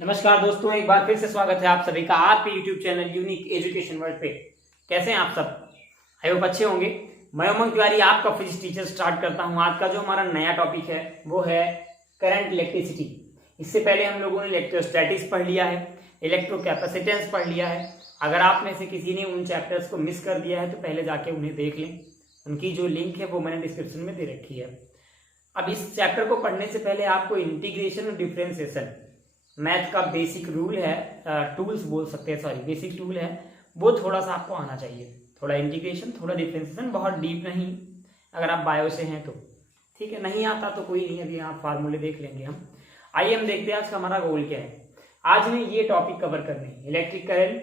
नमस्कार दोस्तों, एक बार फिर से स्वागत है आप सभी का आपके YouTube channel unique education world पे। कैसे हैं आप सब? आई होप अच्छे होंगे। मैं उमंग तिवारी आपका फिजिक्स टीचर स्टार्ट करता हूं। आज का जो हमारा नया टॉपिक है वो है करंट इलेक्ट्रिसिटी। इससे पहले हम लोगों ने इलेक्ट्रोस्टैटिक्स पढ़ लिया है, इलेक्ट्रो कैपेसिटेंस पढ़ लिया है। अगर आप में से किसी ने उन चैप्टर्स को मिस कर दिया है तो पहले जाके उन्हें देख लें। उनकी जो लिंक है वो मैंने डिस्क्रिप्शन में दे रखी है। अब इस चैप्टर को पढ़ने से पहले आपको इंटीग्रेशन और डिफरेंशिएशन मैथ का बेसिक रूल है, टूल्स बोल सकते हैं, सॉरी बेसिक टूल है, वो थोड़ा सा आपको आना चाहिए। थोड़ा इंटीग्रेशन, थोड़ा डिफरेंशिएशन, बहुत डीप नहीं। अगर आप बायो से हैं तो ठीक है, नहीं आता तो कोई नहीं, अभी आप फार्मूले देख लेंगे हम। आइए हम देखते हैं आज का हमारा गोल क्या है। आज हमें ये टॉपिक कवर करने हैं। इलेक्ट्रिक करंट,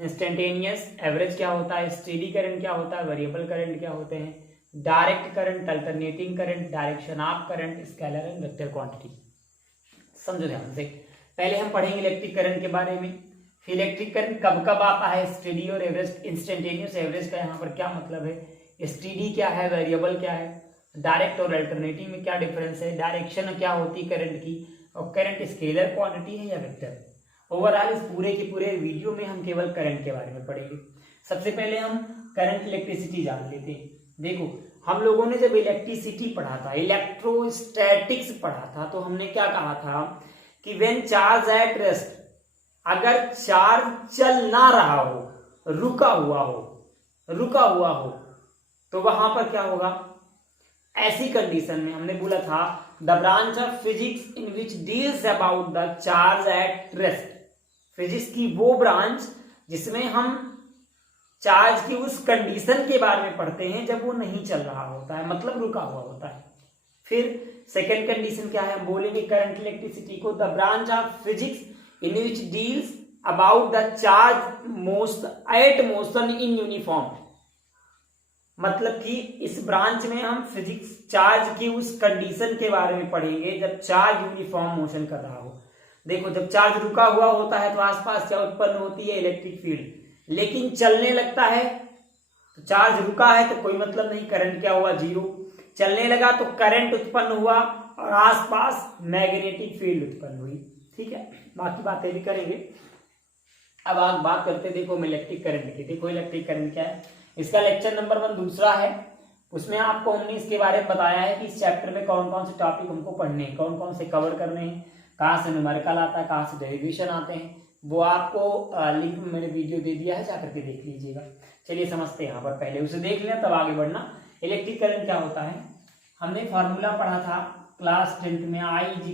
इंस्टेंटेनियस, एवरेज क्या होता है, स्टेडी करंट क्या होता है, वेरिएबल करंट क्या होते हैं, direct current, alternating current, direction of current, scalar and vector quantity. समझो ध्यान से। पहले हम पढ़ेंगे इलेक्ट्रिक करंट के बारे में, फिर इलेक्ट्रिक करंट कब कब आता है, स्टेडी और एवरेज, इंस्टेंटेनियस एवरेज का यहाँ पर क्या मतलब है, स्टेडी क्या है, वेरिएबल क्या है, डायरेक्ट और अल्टरनेटिव में क्या डिफरेंस है, डायरेक्शन क्या होती है करंट की, और करंट स्केलर क्वांटिटी है या वेक्टर। ओवरऑल इस पूरे के पूरे वीडियो में हम केवल करंट के बारे में पढ़ेंगे। सबसे पहले हम करंट इलेक्ट्रिसिटी जान लेते हैं। देखो, हम लोगों ने जब इलेक्ट्रिसिटी पढ़ा था, इलेक्ट्रोस्टैटिक्स पढ़ा था, तो हमने क्या कहा था कि व्हेन चार्ज एट रेस्ट, अगर चार्ज चल ना रहा हो, रुका हुआ हो, तो वहां पर क्या होगा। ऐसी कंडीशन में हमने बोला था the branch of physics in which deals about the charge at rest. Physics की वो ब्रांच जिसमें हम चार्ज की उस कंडीशन के बारे में पढ़ते हैं जब वो नहीं चल रहा होता है, मतलब रुका हुआ होता है। फिर सेकेंड कंडीशन क्या है, हम बोलेंगे करंट इलेक्ट्रिसिटी को the branch of physics in which deals about the charge at motion in uniform. मतलब कि इस ब्रांच में हम फिजिक्स चार्ज की उस कंडीशन के बारे में पढ़ेंगे जब चार्ज यूनिफॉर्म मोशन कर रहा हो। देखो, जब चार्ज रुका हुआ होता है तो आसपास क्या उत्पन्न होती है, इलेक्ट्रिक फील्ड। लेकिन चलने लगता है तो चार्ज रुका है तो कोई मतलब नहीं, करंट क्या हुआ, जीरो। चलने लगा तो करंट उत्पन्न हुआ और आसपास मैग्नेटिक फील्ड उत्पन्न हुई। ठीक है, बाकी बातें भी करेंगे। अब आप बात करते हैं, देखो इलेक्ट्रिक करंट की। देखो इलेक्ट्रिक करंट क्या है, इसका लेक्चर नंबर 1 दूसरा है। उसमें आपको हमने इसके बारे में बताया है कि इस चैप्टर में कौन कौन से टॉपिक हमको पढ़ने हैं, कौन कौन से कवर करने हैं, कहाँ से न्यूमेरिकल आता है, कहाँ से डेरिवेशन आते हैं। वो आपको लिंक में मैंने वीडियो दे दिया है, जाकर के देख लीजिएगा। चलिए समझते हैं। यहाँ पर पहले उसे देख लें तब आगे बढ़ना। इलेक्ट्रिक करंट क्या होता है, हमने फॉर्मूला पढ़ा था क्लास 10th में, I =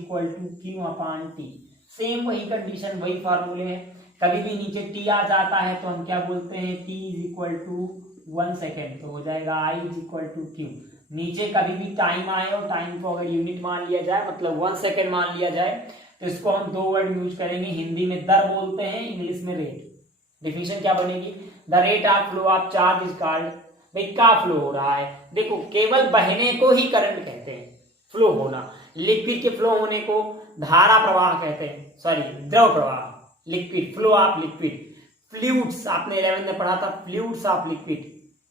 Q/T। सेम वही कंडीशन, वही फॉर्मूले हैं। कभी भी नीचे T आ जाता है तो हम क्या बोलते हैं, T = 1 सेकेंड, तो हो जाएगा I = Q। नीचे कभी भी टाइम आए और टाइम को अगर यूनिट मान लिया जाए, मतलब 1 सेकेंड मान लिया जाए, तो इसको हम 2 वर्ड यूज करेंगे। हिंदी में दर बोलते हैं, इंग्लिश में रेट। डिफिनेशन क्या बनेगी, the rate of flow of charge is called. भाई क्या फ्लो हो रहा है, देखो केवल बहने को ही करंट कहते हैं, फ्लो होना। लिक्विड के फ्लो होने को धारा प्रवाह कहते हैं, सॉरी द्रव प्रवाह। Liquid, flow of liquid, fluids आपने 11th में पढ़ा था, फ्लूइड्स ऑफ लिक्विड।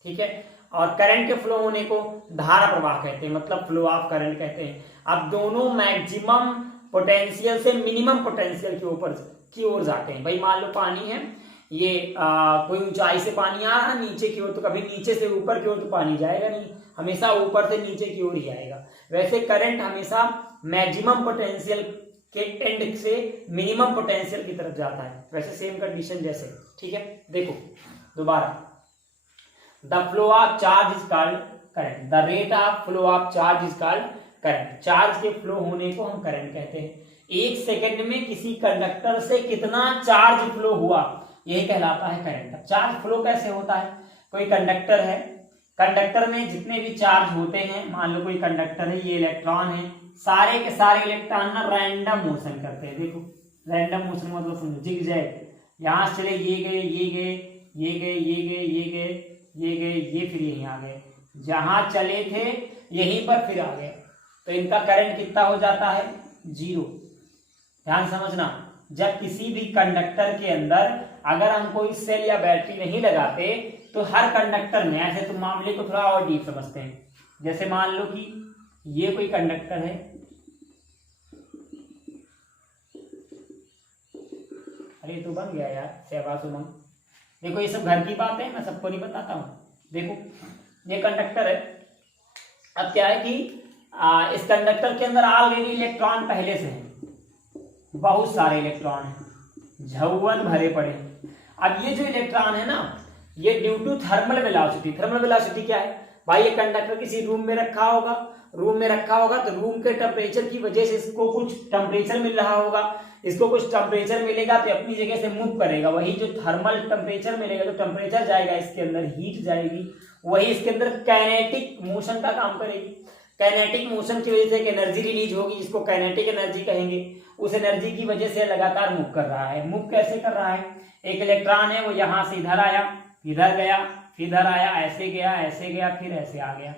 ठीक है, और करंट के फ्लो होने को धारा प्रवाह कहते हैं, मतलब फ्लो ऑफ करंट कहते हैं। अब दोनों मैक्सिमम पोटेंशियल से मिनिमम पोटेंशियल के ऊपर की ओर जाते हैं। भाई मान लो पानी है, ये कोई ऊंचाई से पानी आ रहा है नीचे की ओर, तो कभी नीचे से ऊपर की ओर तो पानी जाएगा नहीं, हमेशा ऊपर से नीचे की ओर ही आएगा। वैसे करंट हमेशा मैक्सिमम पोटेंशियल के एंड से मिनिमम पोटेंशियल की तरफ जाता है। वैसे सेम कंडीशन जैसे। ठीक है, देखो दोबारा, the flow of charge is called current, the rate of flow of charge is called current. Charge के फ्लो होने को हम करंट कहते हैं। 1 सेकेंड में किसी कंडक्टर से कितना चार्ज फ्लो हुआ, यही कहलाता है करंट। अब चार्ज फ्लो कैसे होता है, कोई कंडक्टर है, कंडक्टर में जितने भी चार्ज होते हैं, मान लो कोई कंडक्टर है, ये इलेक्ट्रॉन है, सारे के सारे इलेक्ट्रॉन ना रैंडम मोशन करते हैं। देखो रैंडम मोशन मतलब समझो, जिगजैग, यहां से चले ये गए, ये गए, ये गए, ये गए, ये गए, ये गए, ये फिर यहीं आ गए, जहां चले थे यहीं पर फिर आ गए, तो इनका करंट कितना हो जाता है, 0। ध्यान समझना, जब किसी भी कंडक्टर के अंदर अगर हम कोई सेल या बैटरी नहीं लगाते तो हर कंडक्टर में, ऐसे तो मामले को थोड़ा और डीप समझते हैं। जैसे मान लो कि ये कोई कंडक्टर है, अरे तो बन गया यार, शहबाज उमंग। देखो ये सब घर की बात है, मैं सबको नहीं बताता हूँ। देखो ये कंडक्टर है। अब क्या है कि इस कंडक्टर के अंदर ऑलरेडी इलेक्ट्रॉन पहले से है, बहुत सारे इलेक्ट्रॉन हैं, झव्वन भरे पड़े हैं। अब ये जो इलेक्ट्रॉन है ना, ये due to thermal velocity, thermal velocity क्या है भाई, ये कंडक्टर किसी रूम में रखा होगा, तो रूम के टेम्परेचर की वजह से इसको कुछ टेम्परेचर मिल रहा होगा, इसको कुछ टेम्परेचर मिलेगा तो अपनी जगह से मूव करेगा, वही जो थर्मल टेम्परेचर मिलेगा, जो टेम्परेचर जाएगा इसके अंदर हीट जाएगी, वही इसके अंदर काइनेटिक मोशन का काम करेगी। काइनेटिक मोशन की वजह से एक एनर्जी रिलीज होगी, जिसको काइनेटिक एनर्जी कहेंगे। उस एनर्जी की वजह से लगातार मूव कर रहा है। मूव कैसे कर रहा है, एक इलेक्ट्रॉन है वो यहां से इधर आया, इधर गया, इधर आया, ऐसे गया, फिर ऐसे आ गया।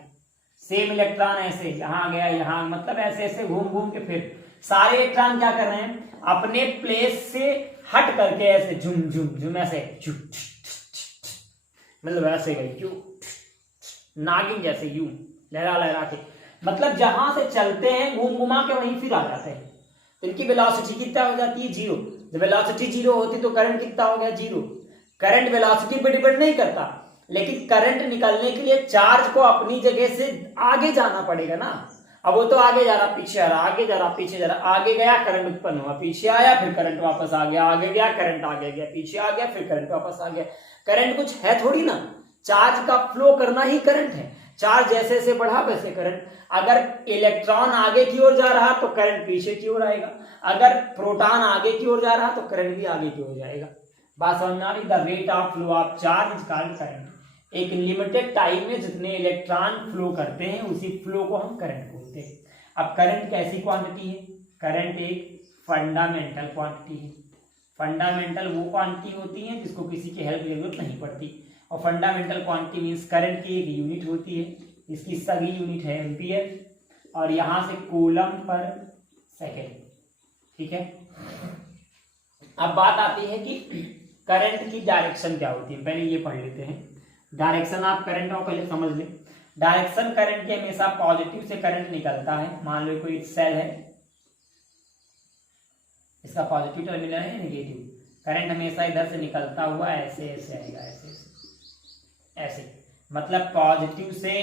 सेम इलेक्ट्रॉन ऐसे यहाँ गया, यहाँ, मतलब ऐसे ऐसे घूम घूम के फिर सारे इलेक्ट्रॉन क्या कर रहे हैं, अपने प्लेस से हट करके ऐसे झुम झुम झुम ऐसे, मतलब ऐसे गए यू, नागिन जैसे यू लहरा लहरा के, मतलब जहां से चलते हैं घूम घुमा के वहीं फिर आ जाते हैं। तो इनकी वेलोसिटी कितना हो जाती है, जीरो। जब वेलोसिटी जीरो होती तो करंट कितना हो गया, जीरो। करंट वेलोसिटी पर डिपेंड नहीं करता, लेकिन करंट निकलने के लिए चार्ज को अपनी जगह से आगे जाना पड़ेगा ना। अब वो तो आगे जा रहा, पीछे आ रहा, आगे जा रहा, पीछे जा रहा, आगे गया करंट उत्पन्न हुआ, पीछे आया, फिर करंट वापस आ गया, आगे गया करंट आगे गया, पीछे आ गया, फिर करंट वापस आ गया। करंट कुछ है थोड़ी ना, चार्ज का फ्लो करना ही करंट है। चार्ज जैसे जैसे बढ़ा वैसे करंट। अगर इलेक्ट्रॉन आगे की ओर जा रहा तो करंट पीछे की ओर आएगा, अगर प्रोटॉन आगे की ओर जा रहा तो करंट भी आगे की ओर जाएगा। बात समझ में आ रही, the rate of flow of charge is called current. एक लिमिटेड टाइम में जितने इलेक्ट्रॉन फ्लो करते हैं उसी फ्लो को हम करंट बोलते हैं। अब करंट कैसी क्वांटिटी है, करंट एक फंडामेंटल क्वांटिटी है। फंडामेंटल वो क्वांटिटी होती है जिसको किसी की हेल्प की जरूरत नहीं पड़ती, और फंडामेंटल क्वांटिटी मीन्स करंट की एक यूनिट होती है, इसकी सभी यूनिट है एम्पियर, और यहां से कूलम पर सेकेंड। ठीक है, अब बात आती है कि करंट की डायरेक्शन क्या होती है, पहले ये पढ़ लेते हैं। डायरेक्शन ऑफ करंट को पहले समझ ले। डायरेक्शन करंट के हमेशा पॉजिटिव से करंट निकलता है। मान लो कोई सेल है, इसका पॉजिटिव टर्मिनल है, नेगेटिव, करंट हमेशा इधर से निकलता हुआ ऐसे ऐसे आएगा, ऐसे ऐसे, मतलब पॉजिटिव से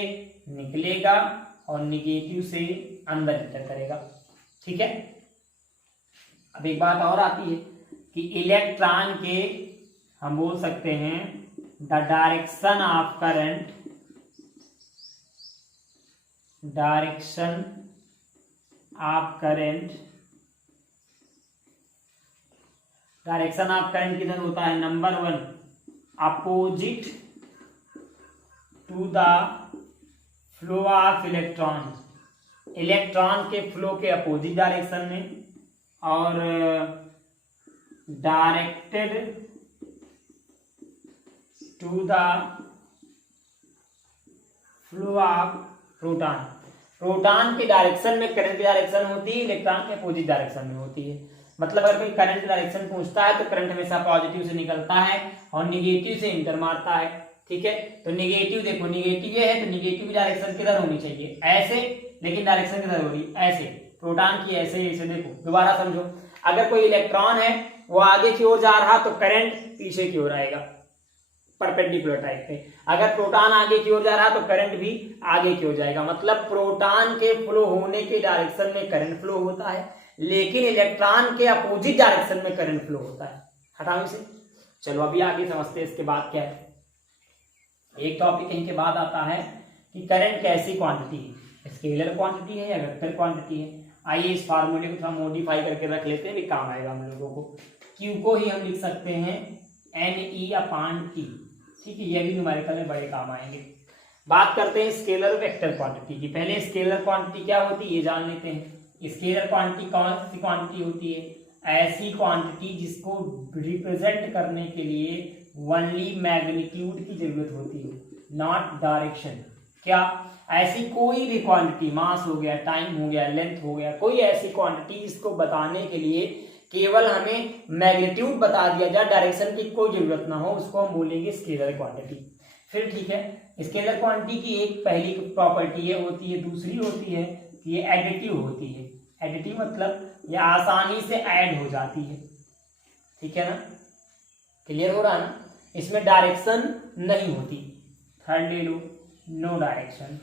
निकलेगा और निगेटिव से अंदर एंटर करेगा। ठीक है, अब एक बात और आती है कि इलेक्ट्रॉन के हम बोल सकते हैं the direction of current, direction of current, direction of current किधर होता है, number 1 opposite to the flow of electron, electron के फ्लो के अपोजिट डायरेक्शन में, और directed to the flow of proton, proton के डायरेक्शन में करंट की डायरेक्शन होती है, इलेक्ट्रॉन के अपोजिट डायरेक्शन में होती है। मतलब अगर कोई करंट की डायरेक्शन पूछता है तो करंट हमेशा पॉजिटिव से निकलता है और निगेटिव से इंटर मारता है। ठीक है, तो निगेटिव देखो, निगेटिव ये है तो निगेटिव डायरेक्शन किधर होनी चाहिए, ऐसे, लेकिन डायरेक्शन किधर हो रही, ऐसे, प्रोटॉन की ऐसे ऐसे। देखो दोबारा समझो, अगर कोई इलेक्ट्रॉन है वो आगे की ओर जा रहा तो करंट पीछे की ओर आएगा परपेंडिकुलर टाइप पे, अगर प्रोटॉन आगे की ओर जा रहा तो करंट भी आगे की ओर जाएगा। मतलब प्रोटॉन के फ्लो होने के डायरेक्शन में करंट फ्लो होता है, लेकिन इलेक्ट्रॉन के अपोजिट डायरेक्शन में करंट फ्लो होता है। हटाओ इसे, चलो अभी आगे समझते हैं इसके बाद क्या है। एक टॉपिक इनके बाद आता है कि करंट कैसी क्वांटिटी है, स्केलर क्वांटिटी है या वेक्टर क्वांटिटी है। आइए इस फार्मूले को थोड़ा मॉडिफाई करके रख लेते हैं, भी काम आएगा हम लोगों को। Q को ही हम लिख सकते हैं NE/T। ठीक है, ये भी न्यूमेरिकल में बड़े काम आएंगे। बात करते हैं स्केलर वेक्टर क्वांटिटी की। पहले स्केलर क्वांटिटी क्या होती है ये जान लेते हैं। स्केलर क्वांटिटी कौन सी क्वांटिटी होती है, ऐसी क्वांटिटी जिसको रिप्रेजेंट करने के लिए ओनली मैग्नीट्यूड की जरूरत होती है, नॉट डायरेक्शन। क्या, ऐसी कोई भी क्वांटिटी, मास हो गया, टाइम हो गया, लेंथ हो गया, कोई ऐसी क्वांटिटी जिसको बताने के लिए केवल हमें मैग्नीट्यूड बता दिया जाए, डायरेक्शन की कोई जरूरत ना हो, उसको हम बोलेंगे स्केलर क्वांटिटी। फिर ठीक है, स्केलर क्वांटिटी की एक पहली प्रॉपर्टी ये होती है, दूसरी होती है कि ये एडिटिव होती है। एडिटिव मतलब ये आसानी से ऐड हो जाती है। ठीक है ना, क्लियर हो रहा ना। इसमें डायरेक्शन नहीं होती। थर्ड ले लो, नो डायरेक्शन।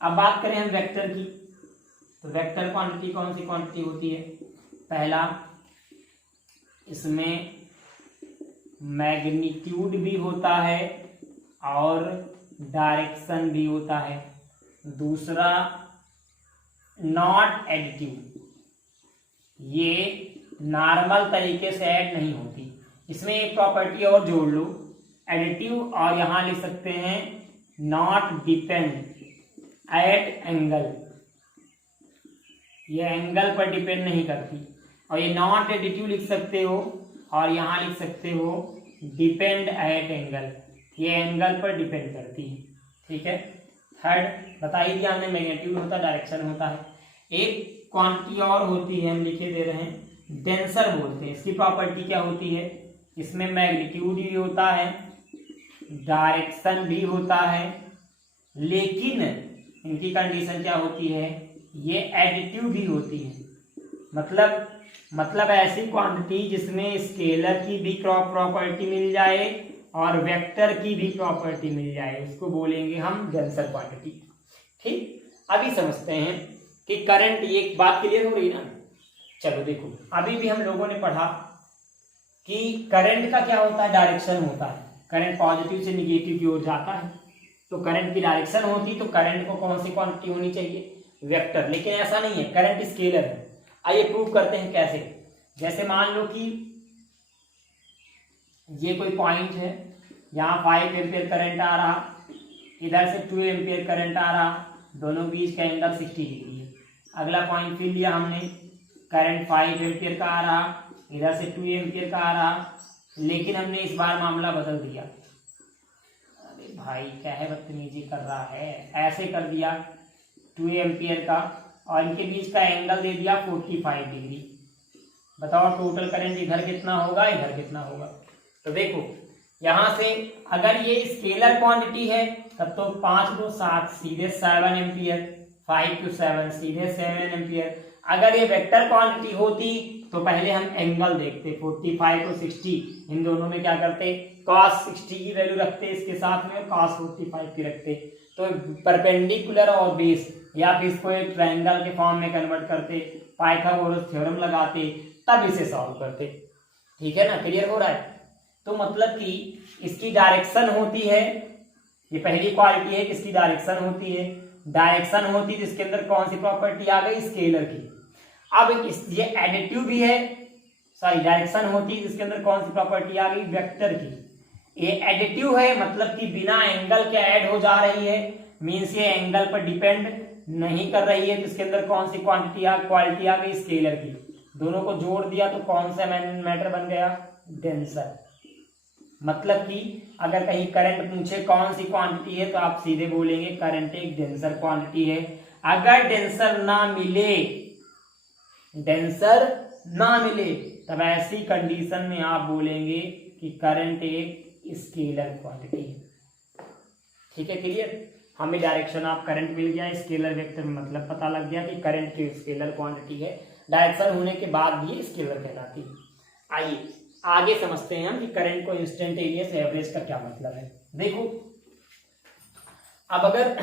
अब बात करें हम वेक्टर की, तो वेक्टर क्वांटिटी कौन सी क्वांटिटी होती है? पहला, इसमें मैग्नीट्यूड भी होता है और डायरेक्शन भी होता है। दूसरा, नॉट एडिटिव, ये नॉर्मल तरीके से ऐड नहीं होती। इसमें एक प्रॉपर्टी और जोड़ लो, एडिटिव, और यहां लिख सकते हैं नॉट डिपेंड एट एंगल, ये एंगल पर डिपेंड नहीं करती। और ये नॉट एडिटिव लिख सकते हो और यहां लिख सकते हो डिपेंड एट एंगल, ये एंगल पर डिपेंड करती है। ठीक है। थर्ड बता ही दिया हमने, मैग्नीट्यूड होता है, डायरेक्शन होता है। एक क्वांटिटी और होती है, हम लिखे दे रहे हैं, डेंसर बोलते हैं। इसकी प्रॉपर्टी क्या होती है? इसमें मैग्नीट्यूड भी होता है, डायरेक्शन भी होता है, लेकिन इनकी कंडीशन क्या होती है? ये एडिटिव भी होती है। मतलब ऐसी क्वांटिटी जिसमें स्केलर की भी प्रॉपर्टी मिल जाए और वेक्टर की भी प्रॉपर्टी मिल जाए, उसको बोलेंगे हम डेंसर क्वांटिटी। ठीक, अभी समझते हैं कि करंट, ये बात क्लियर हो रही ना। चलो देखो, अभी भी हम लोगों ने पढ़ा कि करंट का क्या होता है? डायरेक्शन होता है। करंट पॉजिटिव से निगेटिव की ओर जाता है, तो करंट की डायरेक्शन होती, तो करंट को कौन सी क्वांटिटी होनी चाहिए? वेक्टर। लेकिन ऐसा नहीं है, करंट स्केलर है। आइए प्रूव करते हैं कैसे। जैसे मान लो कि ये कोई पॉइंट है, यहाँ 5 एम्पियर करंट आ रहा, इधर से 2 एम्पियर करंट आ रहा, दोनों बीच का एंगल 60 डिग्री है। अगला पॉइंट फिर लिया हमने, करंट 5 एम्पियर का आ रहा, इधर से 2 एम्पियर का आ रहा, लेकिन हमने इस बार मामला बदल दिया। अरे भाई क्या है, बदतमीजी कर रहा है। ऐसे कर दिया 2 एम्पियर का, और इनके बीच का एंगल दे दिया 45 डिग्री। बताओ टोटल करंट इधर कितना होगा, इधर कितना होगा? तो देखो यहां से अगर ये स्केलर क्वांटिटी है तब तो 5 2 7 सीधे 7 एम्पियर, 5 2 7 सीधे 7 एम्पियर। अगर ये वेक्टर क्वांटिटी होती तो पहले हम एंगल देखते, 45 को 60, इन दोनों में क्या करते? cos 60 की वैल्यू रखते, इसके साथ में cos 45 की रखते, तो परपेंडिकुलर और बेस, या फिर इसको एक ट्रायंगल के फॉर्म में कन्वर्ट करते, पाइथागोरस थ्योरम लगाते, तब इसे सॉल्व करते। ठीक है ना, क्लियर हो रहा है? तो मतलब कि इसकी डायरेक्शन होती है, ये पहली क्वालिटी है, इसकी डायरेक्शन होती है। डायरेक्शन होती है जिसके अंदर कौन सी प्रॉपर्टी आ गई? स्केलर की। अब ये एडिटिव भी है, सॉरी डायरेक्शन होती है जिसके अंदर कौन सी प्रॉपर्टी आ गई? वेक्टर की। ये एडिटिव है, मतलब कि बिना एंगल के ऐड हो जा रही है, मीन्स ये एंगल पर डिपेंड नहीं कर रही है, तो इसके अंदर कौन सी क्वालिटी आ गई? स्केलर की। दोनों को जोड़ दिया तो कौन सा मैटर बन गया? डेंसर। मतलब कि अगर कहीं करंट पूछे कौन सी क्वांटिटी है, तो आप सीधे बोलेंगे करंट एक डेंसर क्वांटिटी है। अगर डेंसर ना मिले तब ऐसी कंडीशन में आप बोलेंगे कि करंट एक स्केलर क्वांटिटी है। ठीक है, क्लियर? हमें डायरेक्शन ऑफ करंट मिल गया, स्केलर वेक्टर में मतलब पता लग गया कि करंट की स्केलर क्वांटिटी है, डायरेक्शन होने के बाद भी स्केलर कहलाती है। आइए आगे समझते हैं हम कि करंट को इंस्टेंटेनियस एवरेज का क्या मतलब है। देखो अब अगर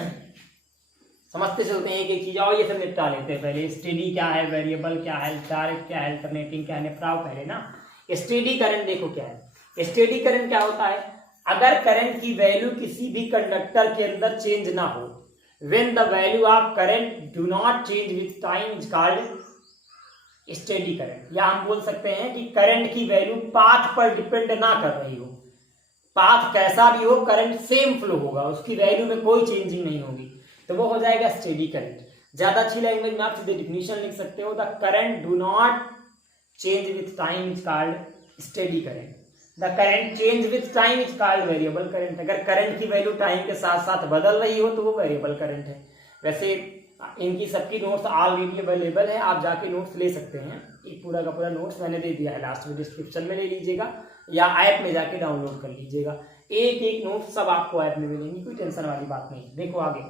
समझते चलते हैं एक चीज, और ये सब निपटा लेते हैं पहले। स्टेडी क्या है, वेरिएबल क्या है, डायरेक्ट क्या है, अल्टरनेटिंग क्या है, निपटाओ पहले ना। स्टेडी करंट देखो क्या है। स्टेडी करंट क्या होता है? अगर करंट की वैल्यू किसी भी कंडक्टर के अंदर चेंज ना हो, when the value of current do not change with time is called steady current. या हम बोल सकते हैं कि करंट की वैल्यू पाथ पर डिपेंड ना कर रही हो, पाथ कैसा भी हो करंट सेम फ्लो होगा, उसकी वैल्यू में कोई चेंजिंग नहीं होगी, तो वो हो जाएगा स्टेडी करंट। ज्यादा अच्छी लैंग्वेज में आप सीधे डिफिनेशन लिख सकते हो, the current do not change with time is called steady current. The current change with time is called variable current. अगर करंट की वैल्यू टाइम के साथ साथ बदल रही हो तो वो वेरिएबल करंट है। वैसे इनकी सबकी नोट्स ऑलरेडी अवेलेबल है, आप जाके नोट्स ले सकते हैं। एक पूरा का पूरा नोट्स मैंने दे दिया है लास्ट में, डिस्क्रिप्शन में ले लीजिएगा या ऐप में जाके डाउनलोड कर लीजिएगा। एक एक नोट सब आपको ऐप में मिलेंगी, कोई टेंशन वाली बात नहीं। देखो आगे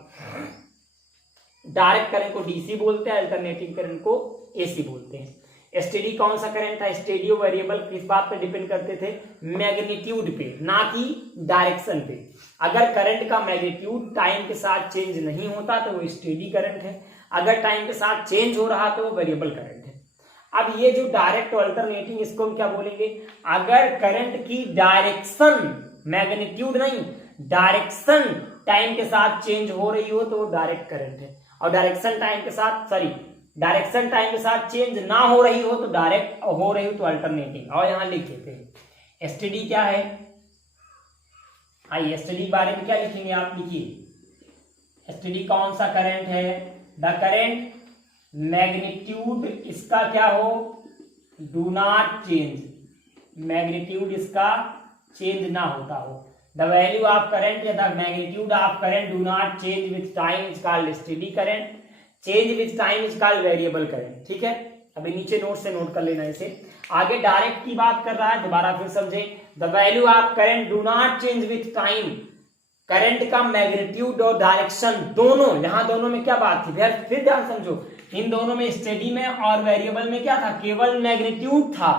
डायरेक्ट करंट को डीसी बोलते हैं, अल्टरनेटिंग करंट को एसी बोलते हैं। स्टेडी कौन सा करंट था? स्टेडियो वेरिएबल किस बात पे डिपेंड करते थे? मैग्नीट्यूड पे, ना कि डायरेक्शन पे। अगर करंट का मैग्नीट्यूड टाइम के साथ चेंज नहीं होता तो वो स्टेडी करंट है, अगर टाइम के साथ चेंज हो रहा तो वो वेरिएबल करंट है। अब ये जो डायरेक्ट और अल्टरनेटिंग, इसको हम क्या बोलेंगे? अगर करंट की डायरेक्शन, मैग्नीट्यूड नहीं, डायरेक्शन टाइम के साथ चेंज हो रही हो तो वो डायरेक्ट करंट है, और डायरेक्शन टाइम के साथ चेंज ना हो रही हो तो डायरेक्ट, हो रही हो तो अल्टरनेटिंग। और यहां लिख देते हैं एसटीडी क्या है। आइए एसटीडी बारे में क्या लिखेंगे आप? लिखिए एसटीडी कौन सा करंट है? द करंट मैग्नीट्यूड इसका क्या हो? डू नॉट चेंज, मैग्नीट्यूड इसका चेंज ना होता हो। द वैल्यू ऑफ करंट या the magnitude of current do not change with time is called steady current, change with time is called variable current. ठीक है, अभी नीचे नोट से नोट कर लेना इसे। आगे डायरेक्ट की बात कर रहा है, दोबारा फिर समझे। The value of current do not change with time, current का मैग्नीट्यूड और डायरेक्शन दोनों, यहां दोनों में क्या बात थी? फिर ध्यान समझो, इन दोनों में, स्टेडी में और वेरिएबल में क्या था? केवल मैग्नीट्यूड था,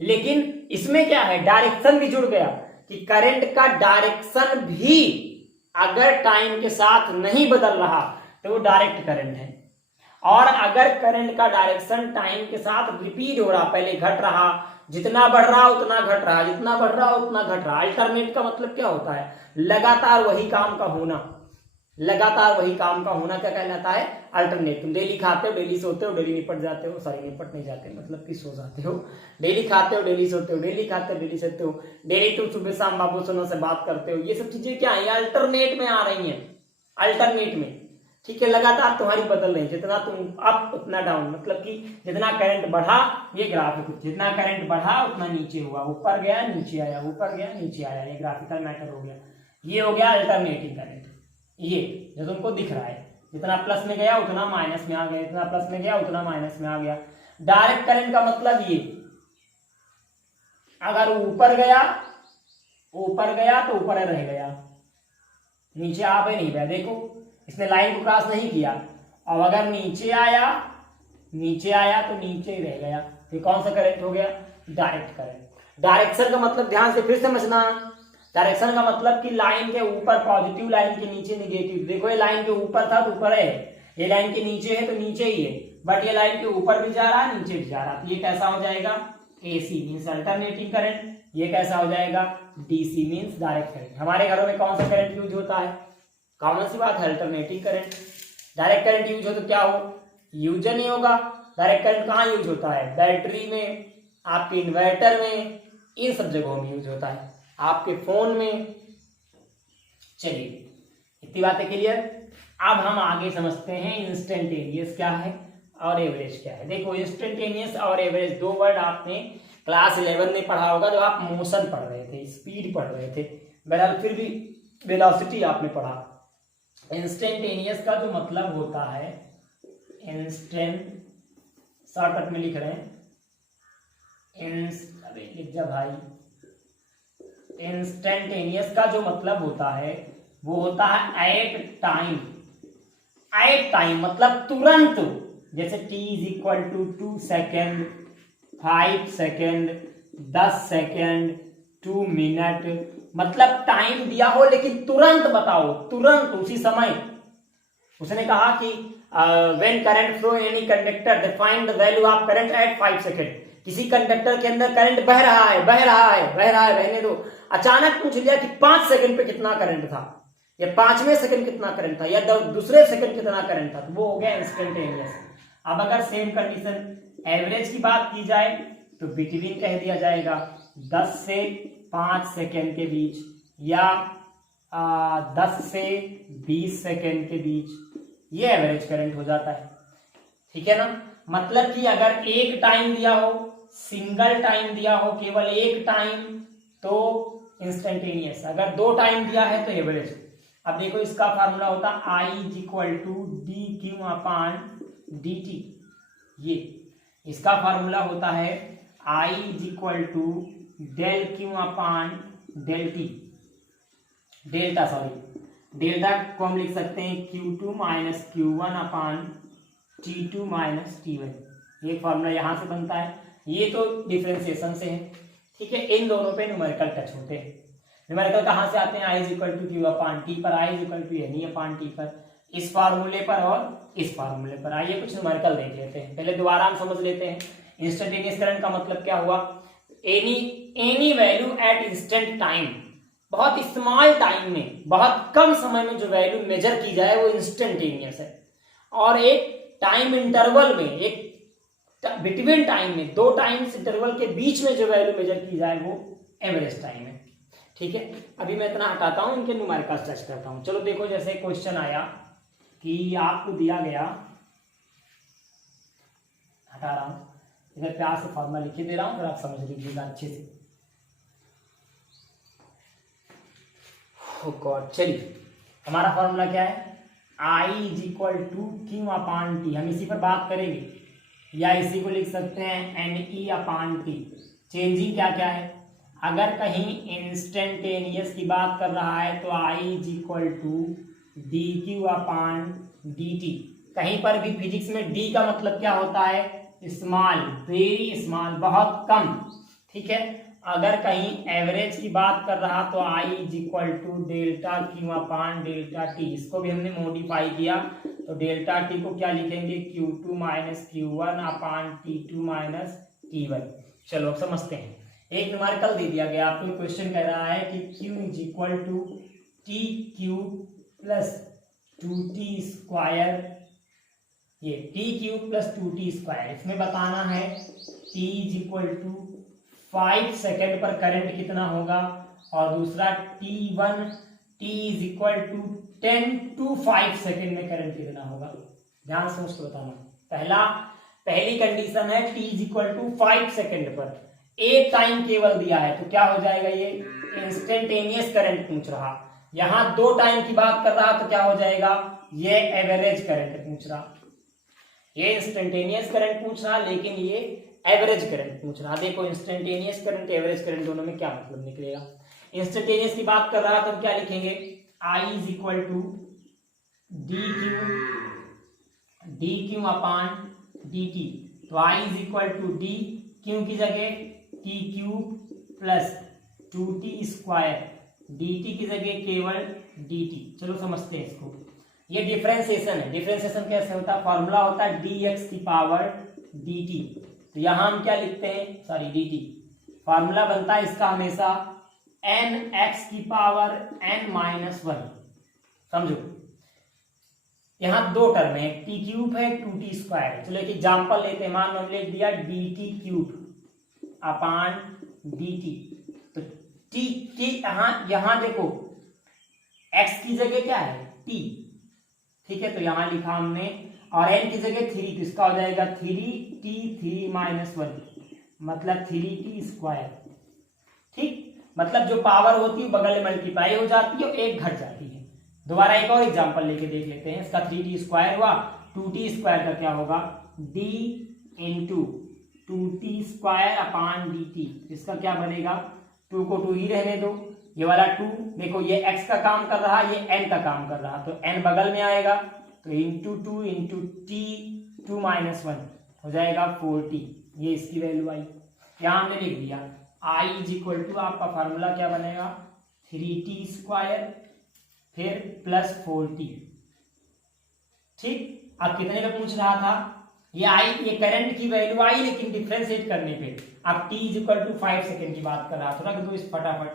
लेकिन इसमें क्या है? डायरेक्शन भी जुड़ गया, कि करंट का डायरेक्शन भी अगर टाइम के साथ नहीं बदल रहा तो वो डायरेक्ट करंट है, और अगर करंट का डायरेक्शन टाइम के साथ रिपीट हो रहा, पहले घट रहा, जितना बढ़ रहा उतना घट रहा, जितना बढ़ रहा उतना घट रहा। अल्टरनेट का मतलब क्या होता है? लगातार वही काम का होना, लगातार वही काम का होना क्या कहलाता है? अल्टरनेट। तुम डेली खाते हो, डेली सोते हो, डेली निपट जाते हो, सॉरी निपट नहीं जाते, मतलब कि सो जाते हो। डेली खाते हो, डेली सोते हो, डेली खाते हो, डेली सोते हो, डेली तुम सुबह शाम बाबू सोना से बात करते हो। ये सब चीजें क्या है? अल्टरनेट में आ रही हैं, अल्टरनेट में। ठीक है, लगातार तुम्हारी बदल रही है, जितना तुम अप उतना डाउन, मतलब कि जितना करंट बढ़ा, ये ग्राफ है कुछ, जितना करंट बढ़ा उतना नीचे हुआ, ऊपर गया नीचे आया, ऊपर गया नीचे आया, ये ग्राफिकल मैटर हो गया। ये हो गया अल्टरनेटिंग करंट, ये जो तुमको दिख रहा है, जितना प्लस में गया उतना माइनस में आ गया, जितना प्लस में गया उतना माइनस में आ गया। डायरेक्ट करंट का मतलब ये, अगर ऊपर गया तो ऊपर रह गया, नीचे आ भी नहीं गया, देखो इसने लाइन को क्रॉस नहीं किया। और अगर नीचे आया तो नीचे ही रह गया, तो कौन सा करंट हो गया? Direct current. डायरेक्शन का मतलब ध्यान से फिर समझना, डायरेक्शन का मतलब कि लाइन के ऊपर पॉजिटिव, लाइन के नीचे निगेटिव। देखो ये लाइन के ऊपर था तो ऊपर है, ये लाइन के नीचे है तो नीचे ही है, बट ये लाइन के ऊपर भी जा रहा है, नीचे भी जा रहा है, तो ये कैसा हो जाएगा? AC means alternating current. ये कैसा हो जाएगा? DC means direct current. हमारे घरों में कौन सा करंट यूज होता है? कॉमन सी बात है, alternating current. Direct current use हो तो क्या हो? यूज नहीं होगा। डायरेक्ट करंट कहाँ यूज होता है? बैटरी में, आपके इन्वर्टर में, इन सब जगहों में यूज होता है, आपके फोन में। चलिए इतनी बातें क्लियर। अब हम आगे समझते हैं इंस्टेंटेनियस क्या है और एवरेज क्या है। देखो इंस्टेंटेनियस और एवरेज दो वर्ड आपने क्लास 11 में पढ़ा होगा, जब आप मोशन पढ़ रहे थे, स्पीड पढ़ रहे थे, बहरहाल फिर भी वेलोसिटी आपने पढ़ा। इंस्टेंटेनियस का जो मतलब होता है, इंस्टेंट, शॉर्टकट में लिख रहे हैं, अबे लिख जा भाई। इंस्टेंटेनियस का जो मतलब होता है वो होता है एट टाइम। एट टाइम मतलब तुरंत, जैसे t is equal to 2 second, 5 second, 10 second, 2 minute, मतलब टाइम दिया हो लेकिन तुरंत बताओ, तुरंत उसी समय। उसने कहा कि when current flow any conductor they find the value of current eight 5 second. किसी कंडक्टर के अंदर करंट बह रहा है, बहने दो, अचानक पूछ लिया कि 5 सेकंड पे कितना करंट था, या 5वें सेकंड कितना करंट था, या दूसरे सेकंड कितना करंट था, तो वो हो गया इंस्टेंटेनियस। अब अगर सेम कंडीशन एवरेज की बात की जाए तो बिटवीन कह दिया जाएगा 10 से 5 सेकंड के बीच, या 10 से 20 सेकंड के बीच, ये एवरेज करंट हो जाता है। ठीक है ना, मतलब कि अगर एक टाइम दिया हो, सिंगल टाइम दिया हो, केवल एक टाइम, तो इंस्टेंटेनियस। अगर 2 टाइम दिया है तो एवरेज। अब देखो इसका फार्मूला होता है I is equal to D Q upon D T. ये इसका फार्मूला होता है I is equal to del Q upon del T, delta sorry, delta को हम लिख सकते हैं Q2 माइनस Q1 अपान T2 माइनस T1, ये फॉर्मूला यहाँ से बनता है। ये तो डिफरेंशिएशन से है, ठीक है। इन दोनों पे न्यूमेरिकल टच होते हैं। न्यूमेरिकल कहाँ से आते हैं, I is equal to Q upon T पर, I is equal to N upon T पर, इस फार्मूले पर और इस फार्मूले पर। आइए कुछ न्यूमेरिकल देख लेते हैं, पहले दोबारा हम समझ लेते हैं। इंस्टेंटेनियस करंट का मतलब क्या हुआ, any value at instant time, बहुत स्मॉल टाइम में, बहुत कम समय में जो वैल्यू मेजर की जाए वो इंस्टेंटेनियस है। और एक टाइम इंटरवल में, एक बिटवीन टाइम में, दो टाइम्स इंटरवल के बीच में जो वैल्यू मेजर की जाए वो एवरेज टाइम है, ठीक है। अभी मैं इतना हटाता हूं, इनके न्यूमेरिकल टच करता हूं। चलो देखो, जैसे क्वेश्चन आया कि आपको दिया गया, हटा रहा हूं, इधर प्यार से फॉर्मूला लिख के दे रहा हूं, फिर आप समझ लीजिएगा अच्छे से। गॉड, चलिए हमारा फॉर्मूला क्या है, I is equal to Q upon T, हम इसी पर बात करेंगे, या इसी को लिख सकते हैं NE अपान टी। चेंजिंग क्या क्या है, अगर कहीं इंस्टेंटेनियस की बात कर रहा है तो I is equal to D Q upon D T. कहीं पर भी फिजिक्स में D का मतलब क्या होता है, स्मॉल, वेरी स्मॉल, बहुत कम, ठीक है। अगर कहीं एवरेज की बात कर रहा तो I is equal to delta Q upon delta T. इसको भी हमने मॉडिफाई किया, तो डेल्टा टी को क्या लिखेंगे, Q2 माइनस Q1 अपान T2 माइनस T1। चलो अब समझते हैं। एक न्यूमेरिकल दे दिया गया आपको, क्वेश्चन कह रहा है कि Q is equal to t cube plus 2t square, ये t cube plus 2t square. इसमें बताना है t is equal to 5 second पर करंट कितना होगा, और दूसरा t1 t is equal to 10 to 5 second में करंट कितना होगा। ध्यान से उसको बताना। पहली कंडीशन है t is equal to 5 second पर, एक टाइम केवल दिया है, तो क्या हो जाएगा, ये इंस्टेंटेनियस करंट पूछ रहा। यहां दो टाइम की बात कर रहा तो क्या हो जाएगा, ये एवरेज करंट पूछ रहा। ये इंस्टेंटेनियस करंट पूछ रहा, लेकिन ये एवरेज करंट पूछ रहा। देखो इंस्टेंटेनियस करंट एवरेज करंट दोनों में क्या मतलब निकलेगा। इंस्टेंटेनियस की बात कर रहा तो क्या लिखेंगे, I is equal to D Q upon D T. तो I is equal to D Q की जगह T cube plus 2t square, dt की जगह केवल dt। चलो समझते हैं इसको। ये डिफरेंशिएशन है। डिफरेंशिएशन कैसे होता है, फॉर्मूला होता है dx की पावर dt। तो यहां हम क्या लिखते हैं, सॉरी dt, फॉर्मूला बनता है इसका हमेशा nx की पावर n माइनस 1। समझो, यहां दो टर्म है, टी क्यूब है, 2t स्क्वायर है। चलो एक एग्जांपल लेते हैं, मान लो लिख दिया dt क्यूब अपान dt। तो t यहां देखो x की जगह क्या है, t, ठीक है। तो यहां लिखा हमने, और n की जगह 3, तो इसका हो जाएगा 3t 3 माइनस 1, मतलब 3t स्क्वायर, ठीक। मतलब जो पावर होती है बगल में मल्टीप्लाई हो जाती है और एक घट जाती है। दोबारा एक और एग्जांपल लेके देख लेते हैं। इसका 3t स्क्वायर हुआ, 2t स्क्वायर का क्या होगा, d into 2t square upon dt। इसका क्या बनेगा, 2 को 2 ही रहने दो, ये वाला 2, देखो ये x का काम कर रहा, ये n का काम कर रहा, तो n बगल में आएगा, तो इंटू 2 इंटू t 2 माइनस 1 हो जाएगा 4t। ये इसकी वैल्यू आई, यहां हमने लिख दिया। I इज इक्वल टू आपका फार्मूला क्या बनेगा, 3t स्क्वायर फिर प्लस 4t, ठीक। अब कितने का पूछ रहा था, ये करंट की वैल्यू आई, लेकिन डिफरेंशिएट करने पे अब t is equal to 5 second की बात कर रहा था। रख दो इस फटाफट,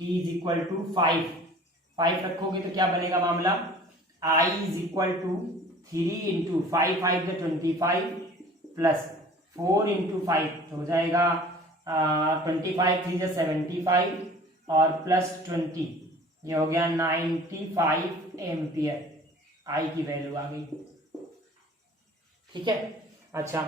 t इज इक्वल टू 5 रखोगे तो क्या बनेगा मामला, I is equal to 3 into 5 5 25 plus 4 into 5 तो हो जाएगा 25 3 75 और प्लस 20, ये हो गया 95 एम्पियर। I की वैल्यू आ गई, ठीक है। अच्छा,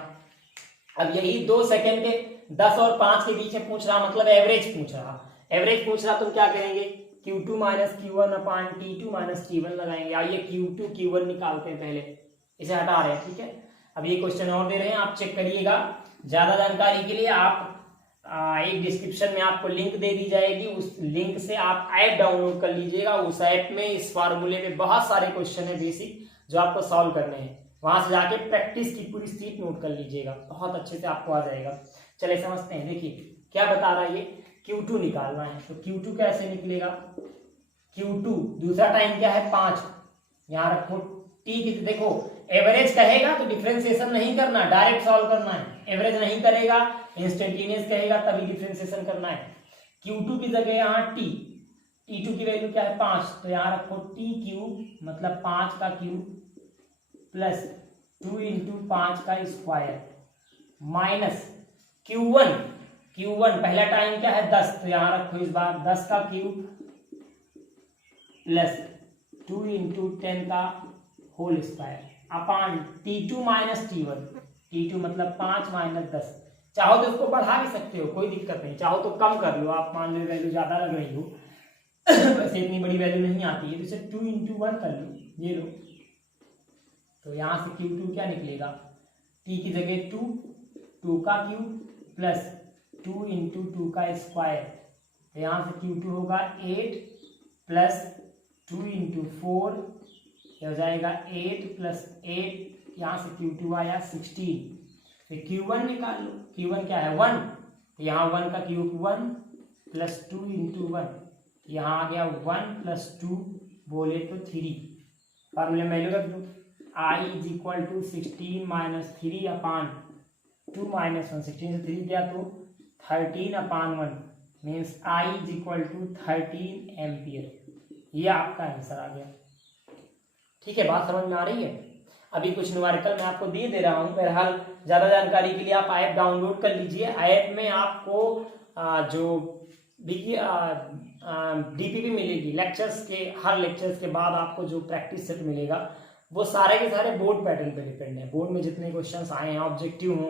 अब यही 2 सेकेंड के 10 और 5 के बीच में पूछ रहा, मतलब एवरेज पूछ रहा। एवरेज पूछ रहा तो क्या करेंगे, Q2 माइनस Q1 अपान T2 माइनस T1 लगाएंगे। आइए Q2 Q1 निकालते हैं, पहले इसे हटा रहे हैं, ठीक है। अब ये क्वेश्चन और दे रहे हैं, आप चेक करिएगा। ज्यादा जानकारी के लिए आप एक डिस्क्रिप्शन में आपको लिंक दे दी जाएगी, उस लिंक से आप ऐप डाउनलोड कर लीजिएगा। उस ऐप में इस फार्मूले में बहुत सारे क्वेश्चन है बेसिक जो आपको सॉल्व करने हैं, वहां से जाके प्रैक्टिस की पूरी सीट नोट कर लीजिएगा, बहुत अच्छे से आपको आ जाएगा। चलिए समझते हैं। देखिए क्या बता रहा है ये, Q2 निकालना है, तो Q2 कैसे निकलेगा, Q2 दूसरा टाइम क्या है 5, यहाँ रखो T की, देखो एवरेज कहेगा तो डिफरेंशिएशन नहीं करना, डायरेक्ट सॉल्व करना है। एवरेज नहीं करेगा, इंस्टेंटेनियस कहेगा तभी डिफरेंशिएशन करना है। Q2 की जगह यहाँ T, T2 की वैल्यू क्या है 5, तो यहाँ रखो T क्यूब, मतलब 5 का क्यूब प्लस 2 इंटू 5 का स्क्वायर माइनस Q1 पहला टाइम क्या है 10, तो यहाँ रखो इस बार 10 का क्यूब प्लस 2 इंटू 10 का whole square upon T2 minus T1 मतलब 5 माइनस 10। चाहो तो इसको बढ़ा भी सकते हो, कोई दिक्कत नहीं, चाहो तो कम कर लो, आप मान लो वैल्यू ज्यादा लग रही हो वैसे इतनी बड़ी वैल्यू नहीं आती है, तो इसे 2 इंटू 1 कर लो, ये लो। तो यहाँ से Q2 क्या निकलेगा, T की जगह 2 का क्यूब प्लस 2 इंटू 2 का स्क्वायर, तो यहाँ से Q2 होगा 8 प्लस 2 इंटू 4, ये हो जाएगा 8 प्लस 8, यहाँ से Q2 आया 16। फिर Q1 निकाल लो, Q1 क्या है 1, तो यहाँ 1 का क्यूब 1 प्लस 2 इंटू 1, यहाँ आ गया 1 प्लस 2 बोले तो 3, फार्मूले में वैल्यू रख दो, I is equal to 16 minus 3 upon 2 minus 1, 16 से 3 गया तो 13 upon 1 means I is equal to 13 ampere. ये आपका आंसर आ गया। ठीक है, बात समझ में आ रही है। अभी कुछ न्यूमेरिकल मैं आपको दे रहा हूँ, बहरहाल ज्यादा जानकारी के लिए आप ऐप डाउनलोड कर लीजिए। ऐप में आपको जो डीपीपी मिलेगी, लेक्चर्स के हर लेक्चर्स के बाद आपको जो प्रैक्टिस सेट मिलेगा वो सारे के सारे बोर्ड पैटर्न पे डिपेंड है। बोर्ड में जितने क्वेश्चंस आए हैं, ऑब्जेक्टिव हो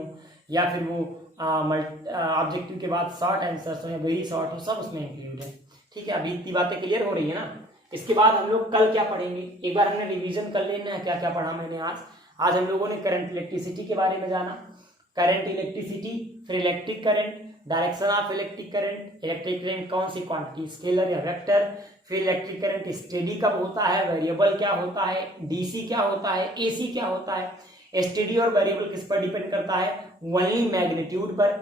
या फिर वो ऑब्जेक्टिव के बाद शॉर्ट आंसर्स हो या वेरी शॉर्ट हो, सब उसमें इंक्लूड है। ठीक है, अभी इतनी बातें क्लियर हो रही है ना। इसके बाद हम लोग कल क्या पढ़ेंगे, एक बार हमने रिवीजन कर लेना है क्या क्या पढ़ा मैंने आज हम लोगों ने करंट इलेक्ट्रिसिटी के बारे में जाना, करंट इलेक्ट्रिसिटी, फिर electric current, direction of electric current, electric current कौन सी क्वांटिटी, स्केलर या वेक्टर, फिर इलेक्ट्रिक करंट स्टेडी कब होता है, वेरिएबल क्या होता है, डीसी क्या होता है, एसी क्या होता है, स्टेडी और वेरिएबल किस पर डिपेंड करता है, ओनली मैग्नीट्यूड पर,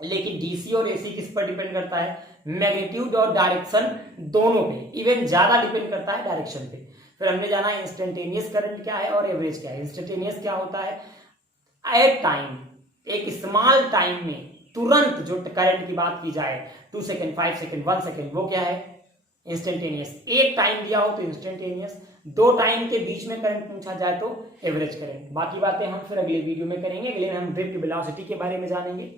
लेकिन डीसी और एसी किस पर डिपेंड करता है, मैग्नीट्यूड और डायरेक्शन दोनों पे, इवन ज्यादा डिपेंड करता है डायरेक्शन पे। फिर हमने जाना इंस्टेंटेनियस करंट क्या है और एवरेज क्या है। इंस्टेंटेनियस क्या होता है, एट टाइम, एक स्मॉल टाइम में तुरंत जो करंट की बात की जाए, 2 सेकेंड, 5 सेकेंड, 1 सेकेंड, वो क्या है इंस्टेंटेनियस। एक टाइम दिया हो तो इंस्टेंटेनियस, 2 टाइम के बीच में करंट पूछा जाए तो एवरेज करंट। बाकी बातें हम फिर अगले वीडियो में करेंगे। अगले में हम ड्रिफ्ट वेलोसिटी के बारे में जानेंगे।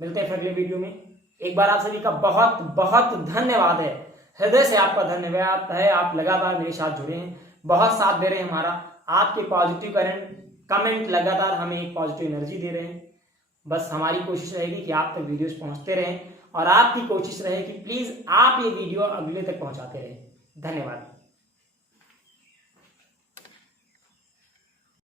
मिलते हैं फिर अगले वीडियो में। एक बार आप सभी का बहुत बहुत धन्यवाद है, हृदय से आपका धन्यवाद है। आप लगातार मेरे साथ जुड़े हैं, बहुत साथ दे रहे हैं हमारा। आपके पॉजिटिव कमेंट लगातार हमें एक पॉजिटिव एनर्जी दे रहे हैं। बस हमारी कोशिश रहेगी कि आप तक वीडियोस पहुंचते रहें और आपकी कोशिश रहे कि प्लीज आप ये वीडियो अगले तक पहुंचाते रहें। धन्यवाद।